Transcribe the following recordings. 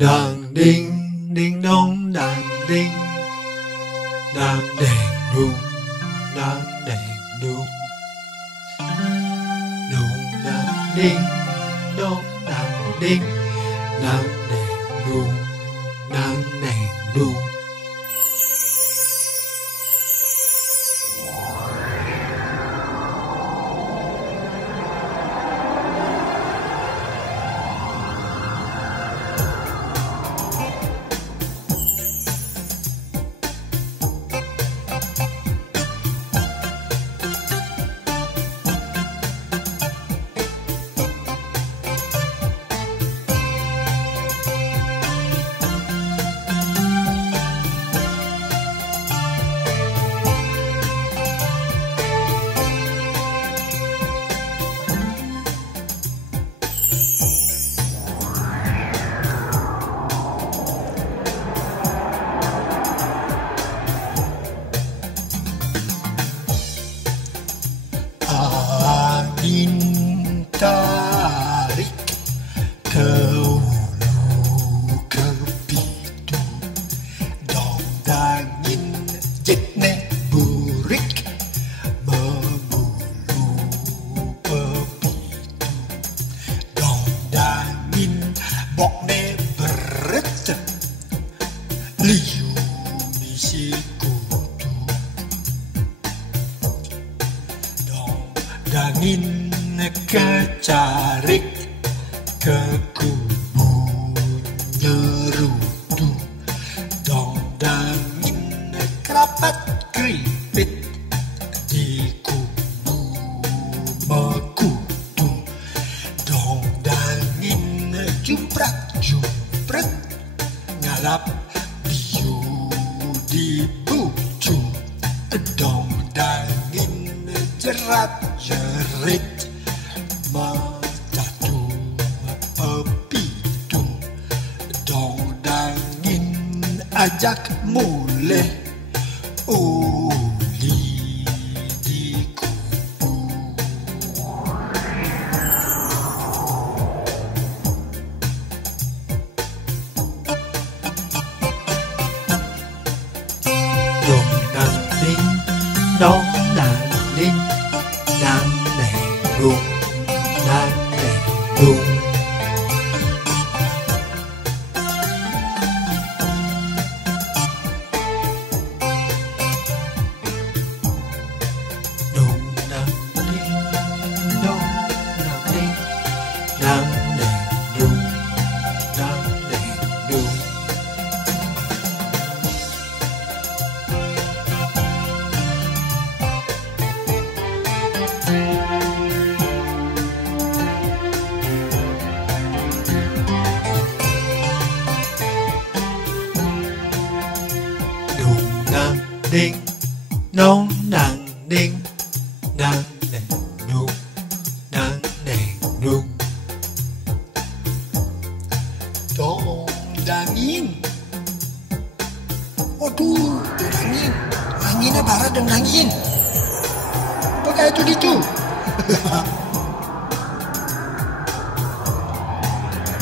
Dang ding ding dong dang ding dang dang dong dang dang dong dong dang ding dong dang ding dang dang dong dang dang dong. Angin tarik ke hulu ke pitu, dong dangin jetne burik membulu pepitu, dong dangin bokne beret liu misi kutu, dangin kecarik ke kubu nyerutu, dong dangin kerapat keripit di kubu mekutu, dong dangin jumprak ngalap biu di bucu, dong dangin jerat-jerit macatu pepitu, dong dangin ajak muleh uli di kubu. Dong dang ding dong dang ding dang dang dong dang dang dong. Dong dang ding dong dang ding dang dang dong dang dang dong. Dang ding dong dang ding dang dang dong dang dang dong. Dong dangin, waduh, dong dangin, anginnya barat dong dangin, pakai itu gitu.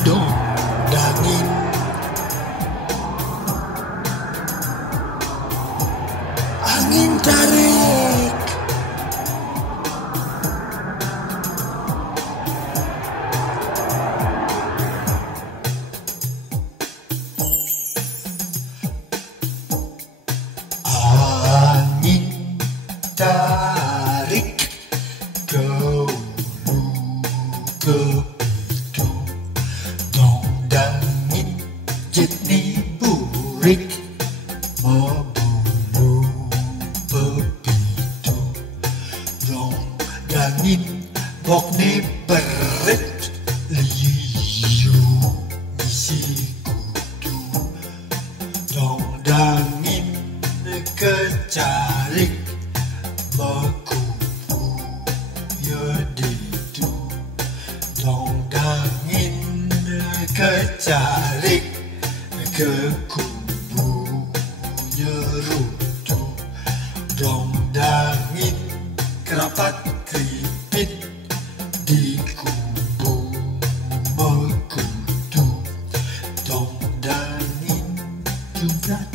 Dong dangin, angin tarik, angin tarik ke hulu ke pitu, dong dangin jetni burik membulu pepitu, dong dangin bokne beret liu misi kutu, dong dangin kecarik mekupu yeditu, dong dangin kecarik ke kubu nyerutu, dong dangin kerapat keripit di kubu mekutu, dong dum da